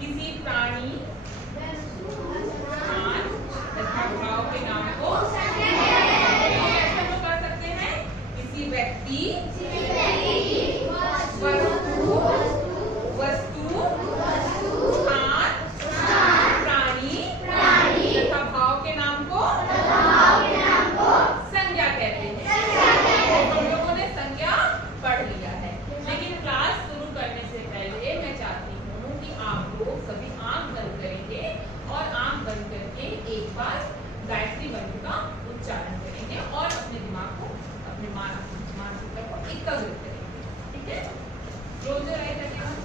किसी प्राणी, स्थान तथा भाव के नाम को कैसे हम कर सकते हैं? किसी व्यक्ति, वस्तु, स्थान, प्राणी तथा भाव के नाम को संज्ञा कहते हैं। हम लोगों ने संज्ञा पढ़ लिया है, लेकिन क्लास शुरू करने से पहले मैं चाहती हूँ कि आप लोग सभी आंख बंद करेंगे और आंख बंद करके एक बार गायत्री मंत्र का उच्चारण करेंगे और अपने दिमाग को, अपने मानसिकता को एकाग्र करेंगे। ठीक है? Close your eyes everyone.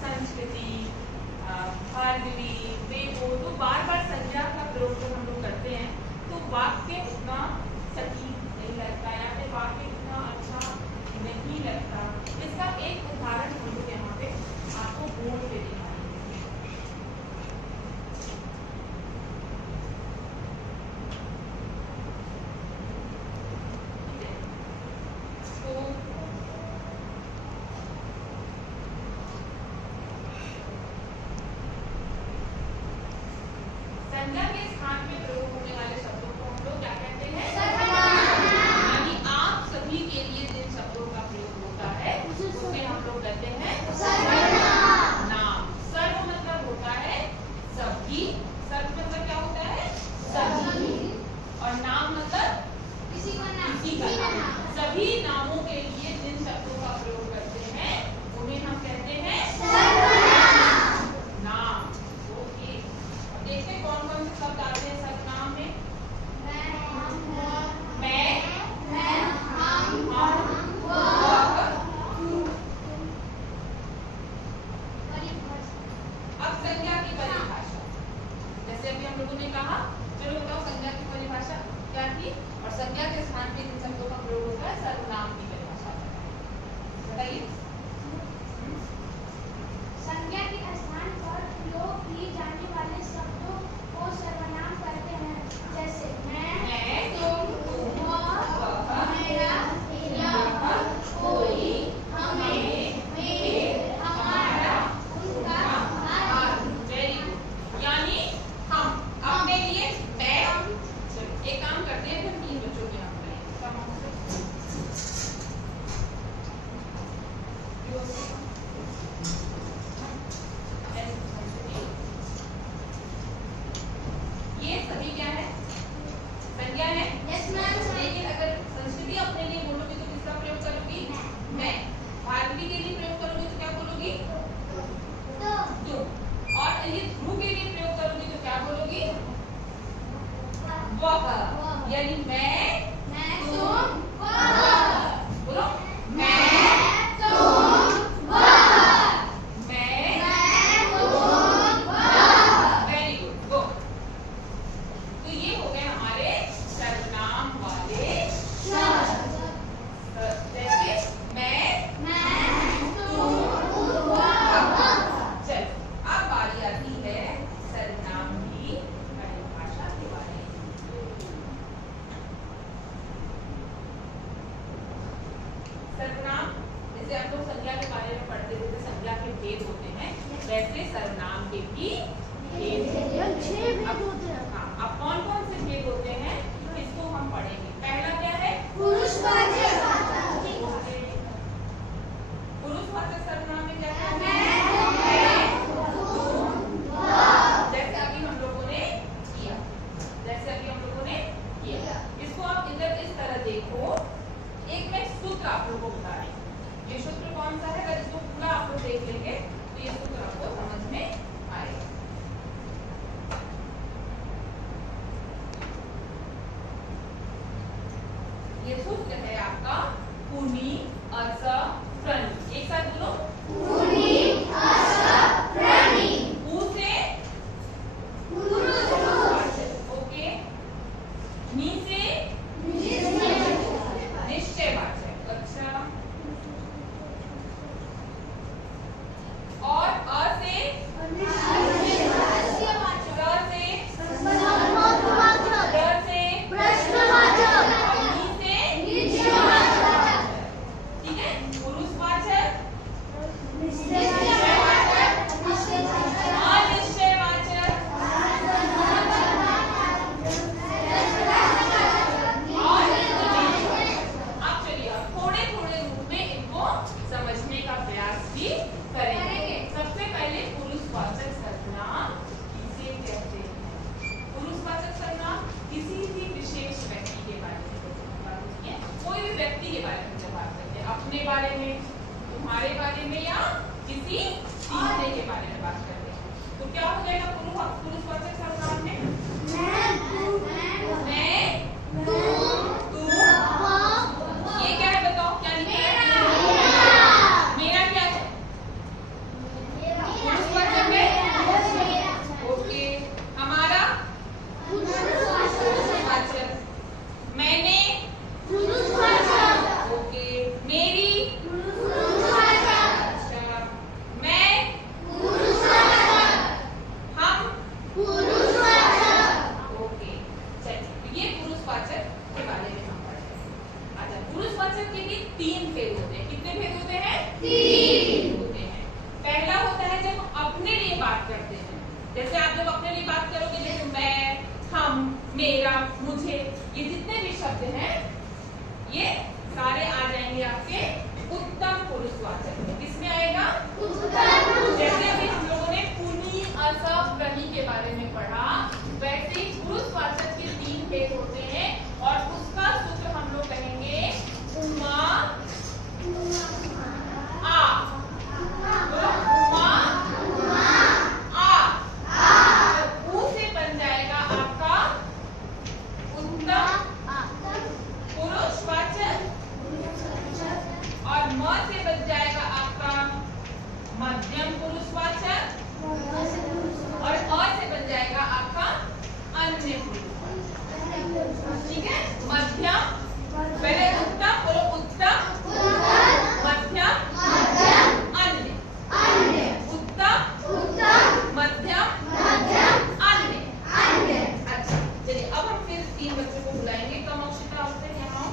संस्कृति, भार्गवी, वेदो, तो बार बार संज्ञा का प्रयोग जब हम लोग करते हैं तो वाक्य उतना सटीक नहीं लगता या फिर वाक्य उतना अच्छा नहीं लगता। इसका एक उदाहरण हम लोग यहाँ पे आपको बोर्ड पे दिखाएंगे। संज्ञा के स्थान में प्रयोग होने वाले शब्दों को हम लोग क्या कहते हैं? सर्वनाम। यानी आप सभी के लिए जिन शब्दों का प्रयोग होता है उसे हम लोग कहते हैं सर्वनाम। नाम, सर्व मतलब होता है सभी, सर्व मतलब क्या होता है? सभी, और नाम मतलब किसी का नाम। सभी नामों के लिए जिन शब्दों का प्रयोग करते हैं उन्हें हम कहते हैं सर्वनाम। नाम। ओके, अब देखते हैं कौन कौन से शब्द आते हैं सर्वनाम में। मैं, हम, वह। अब संज्ञा की परिभाषा, जैसे अभी हम लोगों ने कहा, चलो बताओ संज्ञा की परिभाषा क्या थी और संज्ञा के स्थान पे जिन शब्दों का प्रयोग होता है सर्वनाम की परिभाषा बताइए। संज्ञा के स्थान पर प्रयोग किए जाने वाले शब्दों को सर्वनाम कहते हैं, जैसे मैं, तुम, वह, मेरा, यह, कोई, हमें, वे, हमारा, उनका, आदि। Very good. यानी हम अपने लिए मैं, एक काम करते हैं फिर 3 बच्चों के नाम ये सभी क्या है? संज्ञा है। Yes, ma'am. लेकिन अगर संस्कृति अपने लिए बोलोगी तो किसका प्रयोग करोगी? मैं। भार्गवी के लिए प्रयोग करोगी तो क्या बोलोगी? तुम। और ये ध्रुव के लिए प्रयोग करोगी तो क्या बोलोगी? वह। यानी मैं, तुम, वह। बोलो मैं, तुम, वह। मैं, तुम, वह। वेरी गुड, गो। तो ये हो गए हमारे सर्वनाम वाले शब्द। जैसे मैं, तुम, वह। चलो अब बारी आती है सर्वनाम की परिभाषा के बारे में। सर्वनाम, जैसे आप लोग संज्ञा के बारे में पढ़ते थे, संज्ञा के भेद होते हैं, वैसे सर्वनाम के भी भेद होते हैं। 6 भेद होते हैं। हाँ, अब कौन कौन से भेद होते हैं इसको हम पढ़ेंगे। पहला क्या है? पुरुषवाचक। पुरुषवाचक सर्वनाम में क्या है? मैं, तुम, वह। जैसे अभी हम लोगों ने किया, इसको आप इधर इस तरह देखो। एक मैं सूत्र आप लोगों को बता रही हूँ। ये सूत्र कौन सा है? अगर इसको पूरा आप लोग देख भी करेंगे। सबसे पहले पुरुषवाचक सर्वनाम किसे कहते हैं? पुरुषवाचक सर्वनाम किसी भी विशेष व्यक्ति के बारे में बात होती है, कोई भी व्यक्ति के बारे में बात करते हैं, अपने बारे में, तुम्हारे बारे में या किसी तीसरे के बारे में बात करते हैं। तो क्या हो जाएगा पुरुषवाचक सर्वनाम में? मैं, तुम, ये क्या है बताओ, क्या लिखा है? मेरा क्या है? पुरुषवाचक है। ओके, हमारा पुरुषवाचक, मैंने, ओके, मेरी, अच्छा, मैं, हम, ओके। चलिए, तो ये पुरुषवाचक के बारे में हम पढ़े। अच्छा, पुरुषवाचक के भी 3 भेद होते हैं। कितने भेद होते हैं? 3 होते हैं। पहला होता है जब अपने लिए बात करते हैं, जैसे आप जब अपने लिए बात करोगे, जैसे मैं, हम, मेरा, मुझे, ये जितने भी शब्द हैं ये सारे आ जाएंगे आपके उत्तम पुरुषवाचक में। किसमें आएगा? जैसे अभी हम लोगों ने पुनी, असफ, प्रही के बारे में पढ़ा, वैसे ही पुरुषवाचक के 3 भेद होते हैं और उसका सूत्र हम लोग कहेंगे उमा, आ। बोलो, उमा, आ। तो ऊ से बन जाएगा आपका उत्तम पुरुषवाचक और म से बन जाएगा आपका मध्यम पुरुषवाचक और अ से बन जाएगा आपका अन्य पुरुषवाचक। ठीक है, मध्यम, पहले उत्तम बोलो, उत्तम, मध्यम, अन्य, उत्तम, मध्यम, अन्य। अच्छा, चलिए अब हम फिर 3 बच्चों को बुलाएंगे। कम अक्षिता होते हैं यहाँ।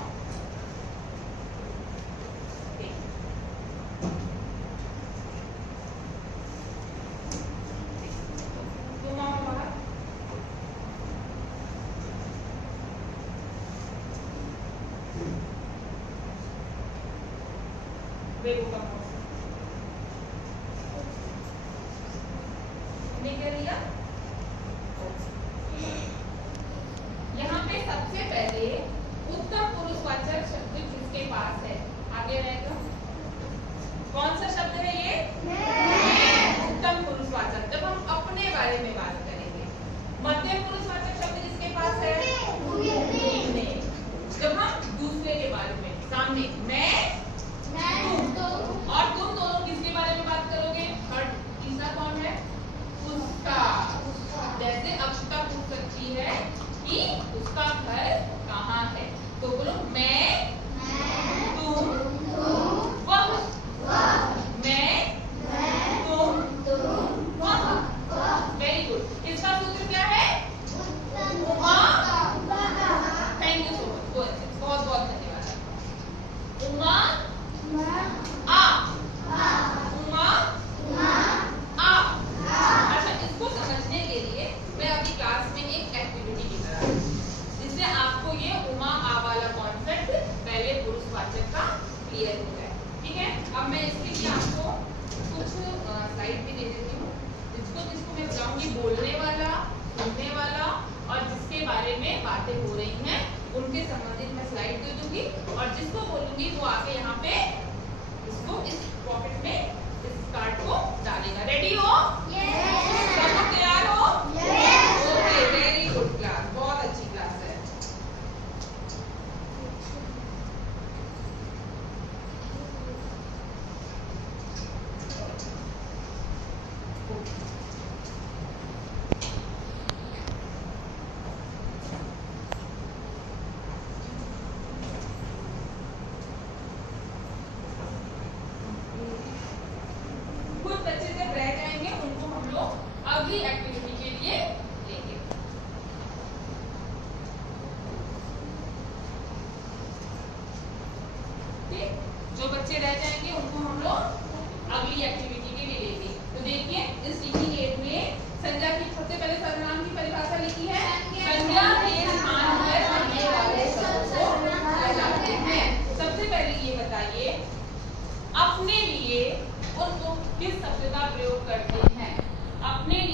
तुम आओ बाहर। बेबू का क्या लिया? यहाँ पे सबसे पहले उत्तम पुरुषवाचक शब्द किसके पास है? आगे रहेगा कौन सा शब्द है ये? उत्तम पुरुषवाचक, जब हम अपने बारे में बात करेंगे। मध्यम पुरुषवाचक शब्द किसके पास है? मैं। जब हम दूसरे के बारे में, सामने मैं, तुम, और तुम दोनों किसके बारे में बात करोगे? थर्ड, तीसरा कौन है? उसका। जैसे अक्षता पूछ सकती है कि उसका घर कहाँ है, तो बोलो मैं, तुम, वह। मैं, तुम, वह। Very good. इसका सूत्र क्या है? Uma. Thank you so much, बहुत बहुत धन्यवाद। उमा, आ। उमा, आ। अच्छा, इसको समझने के लिए मैं अभी क्लास में एक एक्टिविटी की तरह, जिससे आपको ये उमा, आ वाला कॉन्सेप्ट पहले पुरुषवाचक का क्लियर हो जाए। ठीक है, अब मैं इसके लिए आपको कुछ स्लाइड भी दे देती हूँ, जिसको मैं बताऊंगी बोलने वाला, सुनने वाला और जिसके बारे में बातें हो रही हैं उनके संबंधित मैं स्लाइड दे दूंगी, और जिसको बोलूंगी वो आके यहाँ पे इसको इस पॉकेट में इस कार्ड को डालेगा। रेडी हो? सब लोग तैयार हो? ओके, वेरी गुड क्लास, बहुत अच्छी क्लास है। कुछ बच्चे जब रह जाएंगे उनको हम लोग अगली एक्टिविटी के लिए लेंगे। ठीक, जो बच्चे रह जाएंगे उनको हम लोग अगली एक्टिविटी के लिए लेंगे। तो देखिए इस लिखी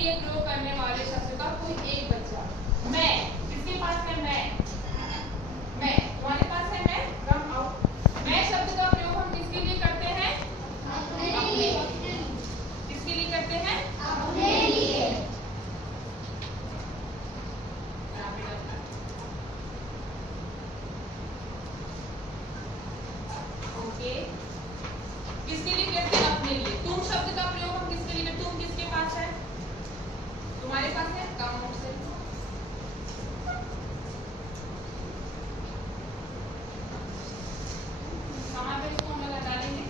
लिए प्रयोग करने वाले शब्द का कोई एक बच्चा। मैं, किसके पास है मैं? मैं, तुम्हारे पास है मैं? कम आओ। मैं शब्द का प्रयोग हम किसके लिए करते हैं? अपने लिए। किसके लिए करते हैं? अपने लिए। ओके, किसके लिए करते हैं? अपने लिए। तुम शब्द का प्रयोग हम किसके लिए करते हैं? तुम किसके पास है? तुम्हारे पास है? कम नोट से कहाँ पे इसको हम लगा डालेंगे?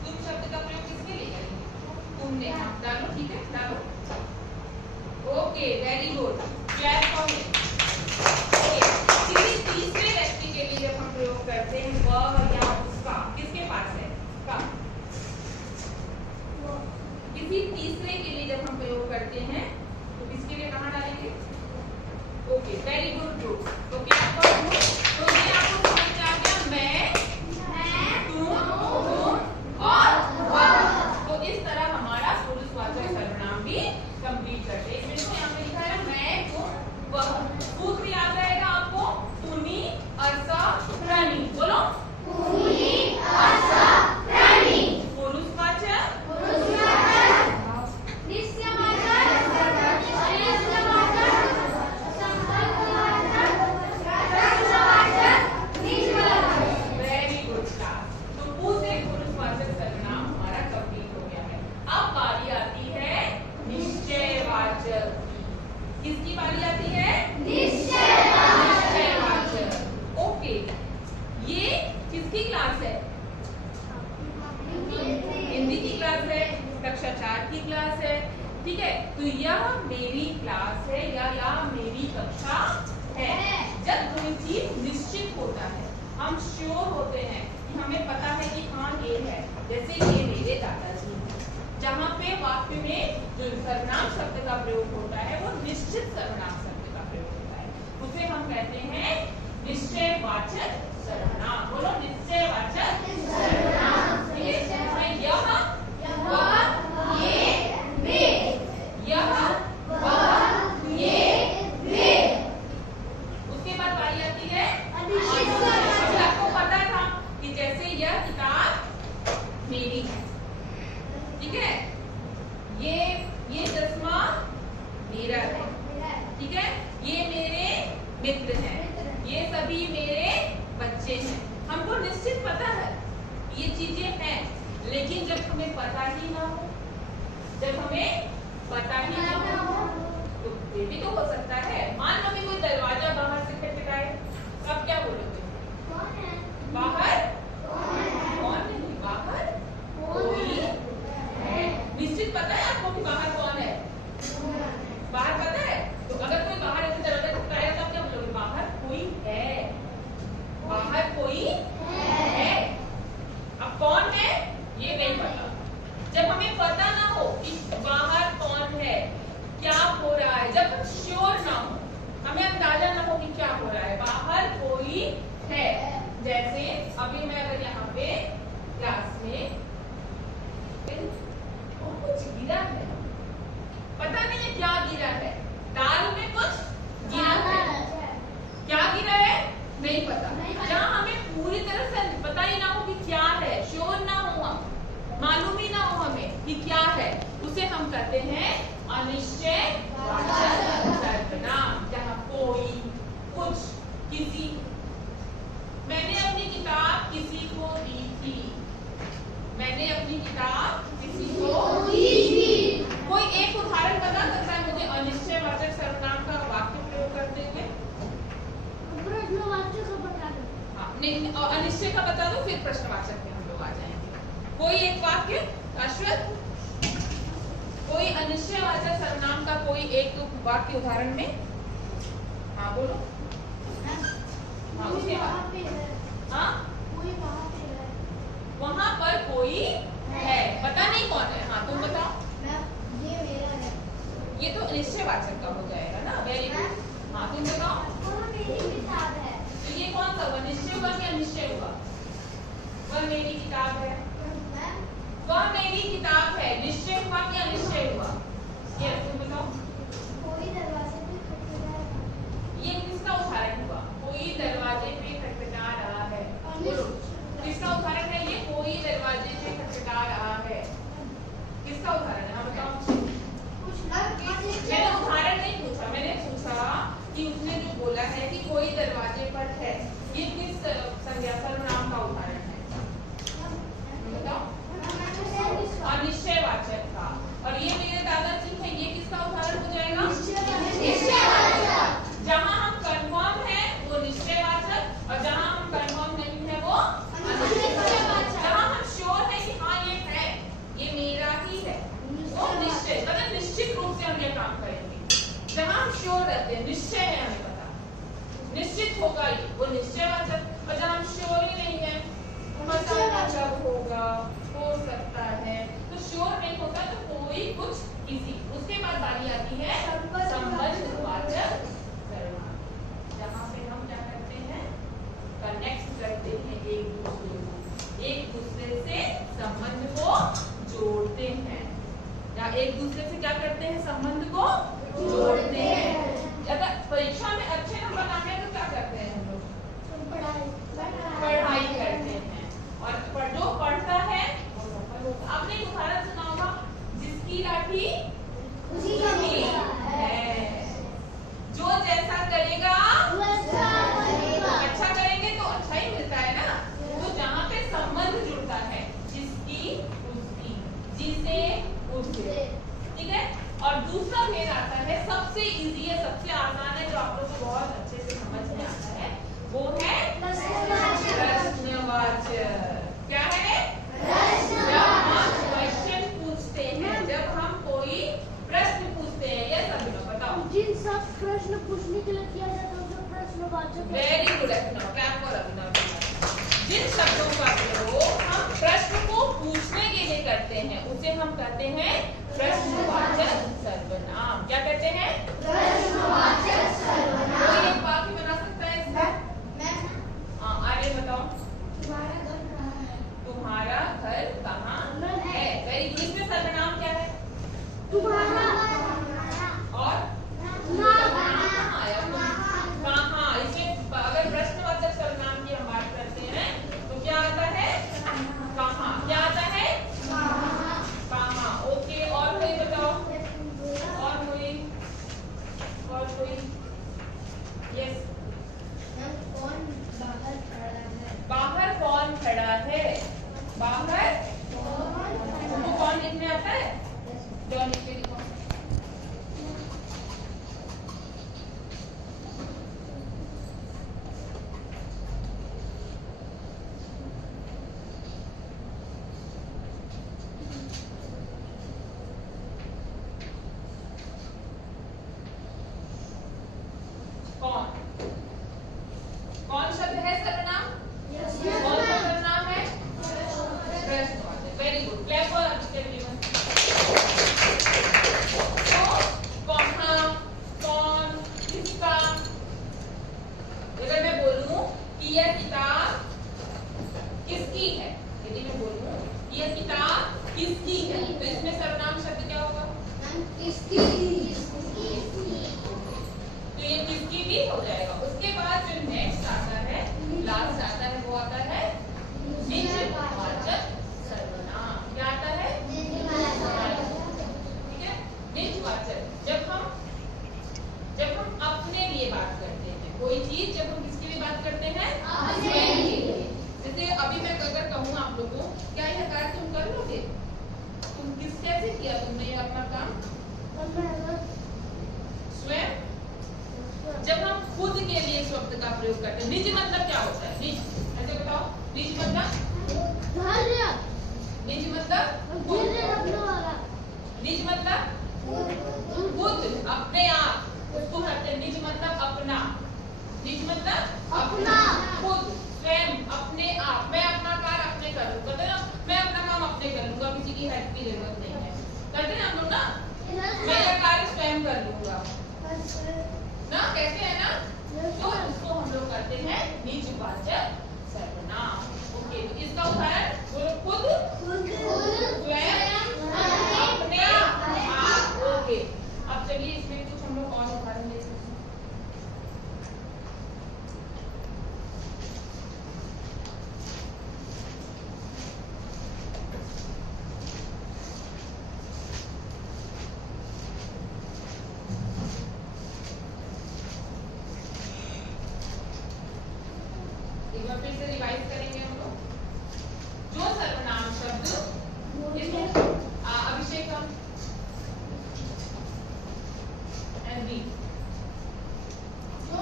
तुम शब्द का प्रयोग किसके लिए करेंगे? तुमने। हाँ, डालो, ठीक है, डालो। Okay, very good, clap for me. Okay, किसी तीसरे व्यक्ति के लिए जब हम प्रयोग करते हैं वह या उसका, किसके पास है? का। किसी तीसरे के लिए जब हम प्रयोग करते हैं तो किसके लिए कहाँ डालेंगे? Okay, very good group. तो क्लैप फॉर मी। तो ये आपको समझ में आ गया, मैं, तुम और वह। तो इस तरह हमारा पुरुषवाचक सर्वनाम भी कंप्लीट करते हैं। इसमें यहाँ पे लिखा है मैं, तुम, वह। सूत्र याद रहेगा आपको, तुनी, अर्सा, प्राणी। बोलो, तुनी, अर्सा, प्राणी। पुरुषवाचक, निश्चयवाचक, अनिश्चयवाचक, संकल्पवाचक, प्रश्नवाचक, निजवाचक। Very good class. तो पूरे पुरुषवाचक सर्वनाम हमारा कंप्लीट हो गया है। अब बारी आती है निश्चयवाचक। किसकी बारी आती है? निश्चयवाचक। ओके, ये किसकी क्लास है? हिंदी की क्लास है, कक्षा 4 की क्लास है, ठीक है। तो यह मेरी क्लास है या यह मेरी कक्षा है। जब कोई चीज निश्चित होता है, हम श्योर होते हैं कि हमें पता है कि हाँ ये है, जैसे ये मेरे दादाजी हैं। जहाँ पे वाक्य में जो सर्वनाम शब्द का प्रयोग होता है वो निश्चित सर्वनाम शब्द का प्रयोग होता है, उसे हम कहते हैं निश्चयवाचक सर्वनाम। बोलो, निश्चयवाचक सर्वनाम। यह, वह, ये, वे। यह, वह, ये, वे। उसके बाद बारी आती है अनिश्चित। आपको पता था कि जैसे यह किताब मेरी है, ठीक है, ये चश्मा मेरा है, ठीक है, ये मेरे मित्र हैं, ये सभी मेरे बच्चे हैं। हमको निश्चित पता है ये चीजें हैं, लेकिन जब हमें पता ही ना हो, जब हमें पता ही ना हो तो ये भी तो हो सकता है। मान लो कि कोई दरवाजा बाहर से खटखटाए, अब क्या बोलोगे? बाहर कौन है? बाहर कोई है। निश्चित पता है आपको कि बाहर कौन है? बाहर पता है? तो अगर कोई बाहर ऐसे दरवाजा खटखटाएगा तो आप क्या बोलोगे? बाहर कोई है, बाहर कोई है। अब कौन है ये नहीं पता। जब हमें पता ना हो कि बाहर कौन है, क्या हो रहा है, जब हम श्योर ना हो, हमें अंदाजा ना हो कि क्या हो रहा है, बाहर कोई है। जैसे अभी मैं अगर यहाँ पे क्लास में कुछ गिरा है, पता नहीं है क्या गिरा है, दाल में कुछ गिरा है, क्या गिरा है नहीं पता। जहाँ हमें पूरी तरह से पता ही ना हो कि क्या है, श्योर ना हो, हम मालूम ही ना हो हमें कि क्या है, उसे हम कहते हैं अनिश्चयवाचक सर्वनाम। जहाँ कोई, कुछ, किसी। मैंने अपनी किताब किसी को दी थी, मैंने अपनी किताब किसी को दी थी। कोई एक उदाहरण बता सकता है मुझे अनिश्चयवाचक सर्वनाम का वाक्य प्रयोग करते हुए? प्रश्नवाचक का बता दो। हाँ, नहीं, अनिश्चय का बता दो, फिर प्रश्नवाचक में हम लोग आ जाएंगे। कोई एक वाक्य, अश्वत, कोई अनिश्चयवाचक सर्वनाम का कोई एक वाक्य उदाहरण में। हाँ बोलो। हाँ, उसके बाद हाँ, वहाँ पर कोई है, पता नहीं कौन है। हाँ तुम बताओ। ये मेरा है। ये तो निश्चयवाचक का हो जाएगा ना। Very good. हाँ तुम बताओ। मेरी किताब है। तो ये कौन सा हुआ, निश्चय हुआ कि अनिश्चय हुआ? मेरी किताब है? वह मेरी किताब है। निश्चय हुआ कि अनिश्चय हुआ? ये तुम बताओ। कोई दरवाजे पे खटखटा रहा है। ये किसका उदाहरण हुआ? कोई दरवाजे पे खटखटा रहा है। बोलो किसका उदाहरण है ये? कोई दरवाजे पे खटखटा रहा है। किसका उदाहरण है? हाँ बताओ। मैंने उदाहरण नहीं पूछा, मैंने पूछा कि उसने जो बोला है कि कोई दरवाजे पर है, ये किस संज्ञा सर्वनाम का उदाहरण है? बताओ। अनिश्चयवाचक का। और ये मेरे दादाजी है, ये किसका उदाहरण हो जाएगा? निश्चयवाचक। जहाँ हम कंफर्म है वो निश्चयवाचक, और जहाँ हम कंफर्म नहीं है वो अनिश्चयवाचक। जहाँ हम श्योर है कि हाँ ये है, ये मेरा ही है, वो निश्चय, मतलब निश्चित रूप से हम ये काम करेंगे। जहाँ हम श्योर रहते हैं, निश्चय है, हमें पता निश्चित होगा ये, वो निश्चयवाचक। और जहाँ हम श्योर ही नहीं है, मतलब होगा, हो सकता है, तो श्योर नहीं होता तो कोई कुछ किसी। उसके बाद बारी आती है संबंधवाचक सर्वनाम, जहाँ पे हम क्या करते हैं? कनेक्ट करते हैं एक दूसरे को, एक दूसरे से संबंध को जोड़ते हैं, या एक दूसरे से क्या करते हैं? संबंध को जोड़ते हैं। अगर परीक्षा में अच्छे नंबर आते हैं तो क्या करते हैं हम लोग? पढ़ाई करते हैं, और जो पढ़ता है वो सफल होगा। आपने एक उदाहरण सुना होगा, जिसकी लाठी उसी है। जो जैसा करेगा अच्छा करेंगे तो अच्छा ही मिलता है ना। तो जहाँ पे संबंध जुड़ता है, जिसकी उसकी, जिसे उससे, ठीक है। और दूसरा भेद आता है, सबसे इजी है, सबसे आसान है, जो आप लोग को बहुत अच्छे से समझ में आता है, वो है प्रश्नवाचक। क्या है? जब हम क्वेश्चन पूछते हैं, जब हम कोई प्रश्न पूछते हैं, ये सब बताओ। जिन सब प्रश्न पूछने के लिए किया जाता है उसे प्रश्नवाचक। Very good Abhinav, clap for Abhinav. जिन शब्दों का प्रयोग हम प्रश्न को पूछने के लिए करते हैं, उसे हम कहते हैं प्रश्नवाचक सर्वनाम। क्या कहते हैं? प्रश्नवाचक सर्वनाम। कोई एक वाक्य बना सकता है इसमें? हाँ, आगे बताओ। तुम्हारा घर कहाँ है? Very good. इसमें सर्वनाम क्या है? तुम्हारा और कहाँ आया? कहाँ। इसमें अगर प्रश्नवाचक सर्वनाम की हम बात करते हैं तो क्या आता है? कहाँ। क्या आता है? कहाँ। ओके, और कोई बताओ। और कोई यस। बाहर कौन खड़ा है? बाहर तुमको कौन लिखने आता है? जो लिख के लिखो। कौन शब्द है सर्वनाम? कौन सा सर्वनाम है? प्रश्नवाचक। Very good, clap for everyone. तो कहाँ, कौन, किसका। अगर मैं बोलूं कि यह किताब किसकी है, यदि मैं बोलूं कि यह किताब किसकी है, तो इसमें सर्वनाम शब्द क्या होगा? किसकी। तो ये किसकी भी हो जाएगा। उसके बाद जो नेक्स्ट आता है, लास्ट आता है, वो आता है निजवाचक सर्वनाम। क्या आता है? ठीक है। निजवाचक, जब हम अपने लिए बात करते हैं कोई चीज, जब हम किसके लिए बात करते हैं? अपने लिए। जैसे अभी मैं अगर कहूँ आप लोगों, क्या यह कार्य तुम कर लोगे? तुम कैसे किया तुमने ये अपना काम? स्वयं। जब हम खुद के लिए शब्द का प्रयोग करते हैं, निज मतलब क्या होता है? निज, ऐसे बताओ। निज मतलब? निज मतलब निज मतलब खुद, अपने आप, उसको कहते हैं निज मतलब अपना। निज मतलब अपना, खुद, स्वयं, अपने आप। मैं अपना कार्य अपने कर लूंगा, कहते ना, मैं अपना काम अपने कर लूंगा, किसी की हेल्प की जरूरत नहीं है। कहते हैं हम लोग ना, मैं यह कार्य स्वयं कर लूंगा ना, कहते हैं ना। तो उसको हम लोग करते हैं निजवाचक सर्वनाम। ओके, तो इसका उदाहरण से रिवाइज करेंगे हम लोग। जो सर्वनाम शब्द अभिषेकम एंडी जो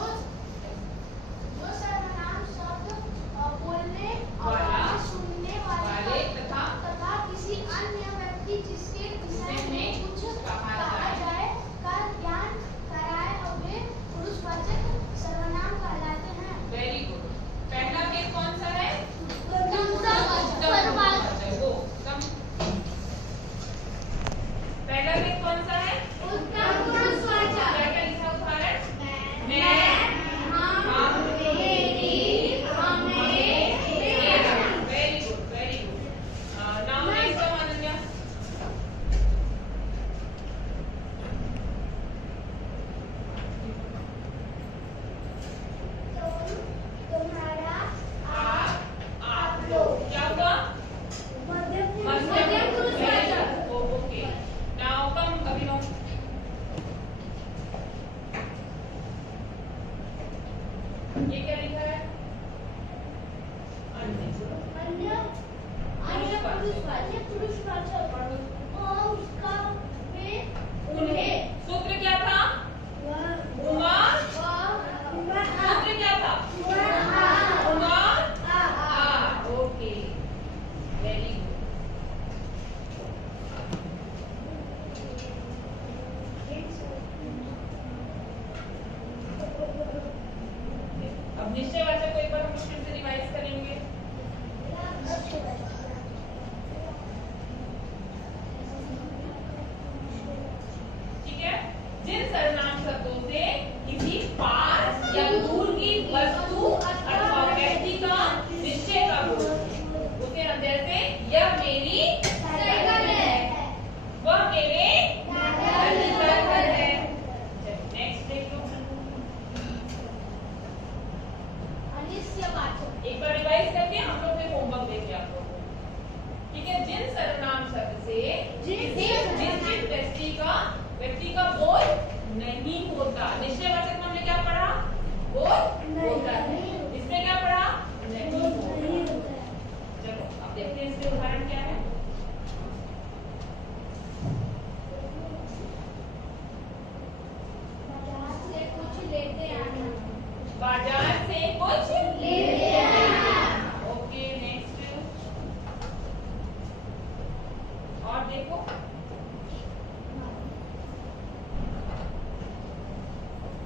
सर्वनाम शब्द बोलने वाला, और सुनने वाले तथा किसी अन्य व्यक्ति जिसके विषय में कुछ कहा जाए का ज्ञान कराए और वे पुरुषवाचक सर्वनाम कहलाते हैं। Very good. पहला भेद कौन सा है? वो उत्तम। पहला भेद कौन सा है? क्या क्या लिखा उदाहरण? मैं, हम, मेरी, हमें, मेरा। Very good, very good. Now next one Ananya. तुम्हारा, आप लोग। क्या हुआ? मध्यम पुरुषवाचक। ओके। नाउ कम अभिनव। ये क्या लिखा है? अन्य पुरुषवाचक और उसका वे उन्हें सूत्र क्या था? उमा। सूत्र क्या था? उमा आ। Okay, very good. अब निश्चयवाचक को एक बार हम फिर से रिवाइज करेंगे। ठीक है। जिन सर्वनाम शब्दों से किसी पास या दूर की वस्तु अथवा व्यक्ति का निश्चय का बोध है, उसे हम जैसे यह मेरी साइकिल है, वह मेरे घर है। नेक्स्ट देख लो। एक बार रिवाइज करके हम लोग फिर होमवर्क देंगे आप लोगों को। ठीक है। जिन सर्वनाम शब्द से जिस व्यक्ति का बोध नहीं होता। निश्चयवाचक में हमने क्या पढ़ा? बोध होता है। इसमें क्या पढ़ा? नहीं होता। चलो अब देखते हैं इसके उदाहरण क्या है। बाजार से कुछ लेते आना। बाजार से कुछ लेते आना। Okay, next. और देखो,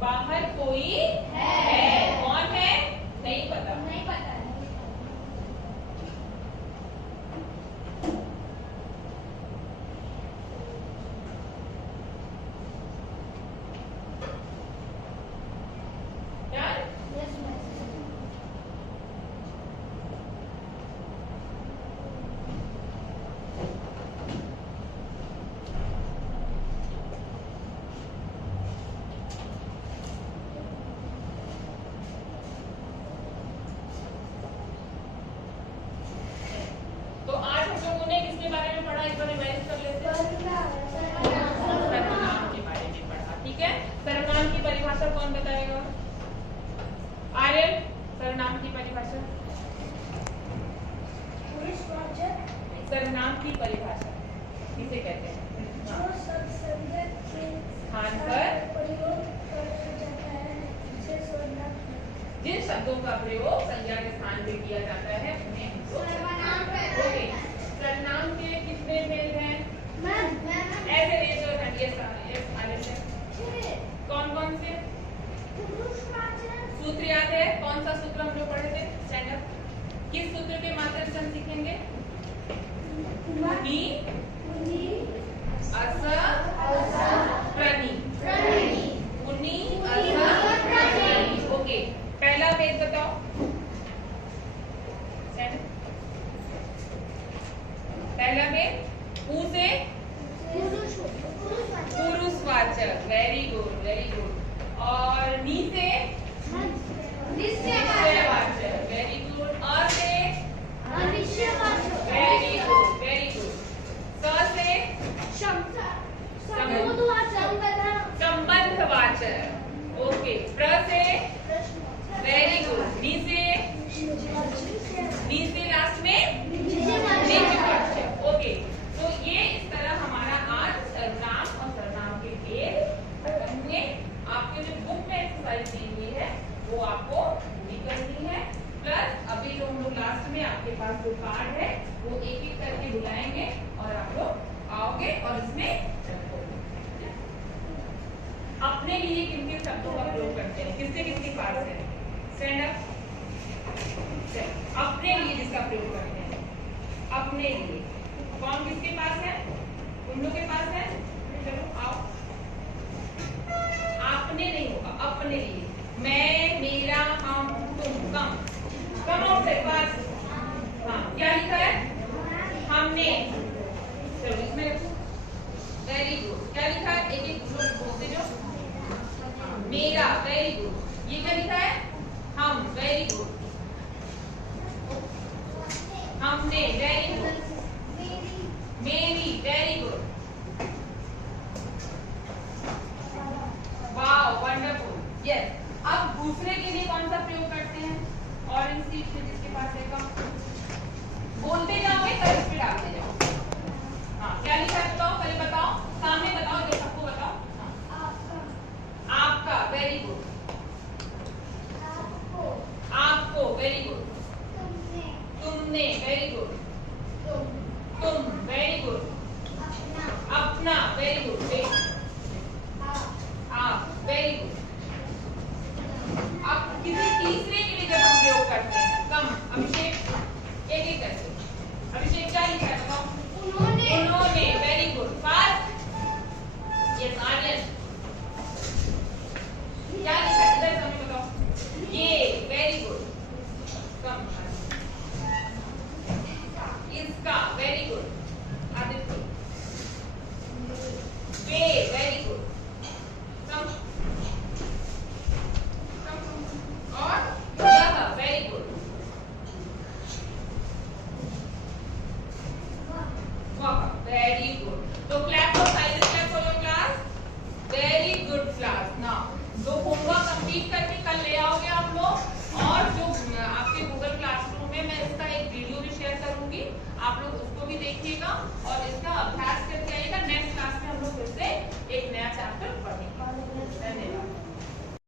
बाहर कोई है। कौन है? नहीं पता। नहीं पता है। क्या? तो आज हम लोगों ने किसके बारे में पढ़ा? एक बार रिवाइज कर लेते हैं। सर्वनाम के बारे में पढ़ा। ठीक है। सर्वनाम की परिभाषा कौन बताएगा? आर्यन, सर्वनाम की परिभाषा। पुरुषवाचक सर्वनाम की परिभाषा किसे कहते हैं? जो शब्द संज्ञा के स्थान पर प्रयोग किया जाता है उसे सर्वनाम कहते हैं। जिन शब्दों का प्रयोग संज्ञा के स्थान पे किया जाता है उन्हें हम लोग सर्वनाम कहते हैं। ओके। सर्वनाम के कितने भेद हैं? ऐसे कौन कौन से? सूत्र याद है? कौन सा सूत्र हम लोग पढ़े थे? Stand up. किस सूत्र के माध्यम से हम सीखेंगे? नी, अस, प्रनी। उनी, अस, प्रनी। ओके। पहला भेद बताओ। पहला भेद ऊ से पुरुषवाचक। Very good, very good. और नी से निश्चयवाचक। Very good. अ से वेरी गुड, वेरी गुड। स से संबंधवाचक। ओके। प्र से वेरी गुड। नी से आपके पास जो कार्ड है वो एक एक करके बुलाएंगे और आप लोग आओगे और इसमें रखोगे। अपने लिए किन किन शब्दों का प्रयोग करते हैं, किसके किसके पास है? Stand up. अपने लिए जिसका प्रयोग करते हैं, अपने लिए कौन किसके पास है? तुम लोग के पास है। चलो आओ। अपने नहीं होगा, अपने लिए। मैं, मेरा, हम, तुम, कम। कम आउट से पास। हाँ, क्या लिखा है? हमने। चलो इसमें वेरी गुड। क्या लिखा है? एक एक लोग बोलते जो। मेरा, वेरी गुड। ये क्या लिखा है? हम, वेरी गुड। हमने, वेरी गुड। मेरी, very good. Wow, wonderful. Yes. अब दूसरे के लिए कौन सा प्रयोग करते हैं? ऑरेंज सीट में जिसके पास है कम। बोलते जाओगे, कर्ज पे डालते जाओ। हाँ, क्या लिखा है बताओ, पहले बताओ, सामने बताओ, इधर सबको बताओ। हाँ। आपका, वेरी गुड। आपको, वेरी गुड। तुमने, वेरी गुड। तुम, वेरी गुड। अपना, वेरी गुड। आप, वेरी गुड। अब किसी तीसरे के लिए जब हम प्रयोग करते हैं, कम, अभिषेक, एक एक करके। अभिषेक क्या लिखा है बताओ? उन्होंने, very good. Fast. Yes, Aryan क्या लिखा है? इधर सामने बताओ। ये, वेरी गुड। कम। इसका, वेरी गुड। आदित्य। वे, वेरी गुड। कम। और यह, वेरी गुड। Very good. तो clap for silence, clap for your class. Very good class. Now जो होमवर्क कंप्लीट करके कल ले आओगे आप लोग, और जो आपके गूगल क्लासरूम में मैं इसका एक वीडियो भी शेयर करूंगी, आप लोग उसको भी देखिएगा और इसका अभ्यास करके आइएगा। नेक्स्ट क्लास में हम लोग फिर से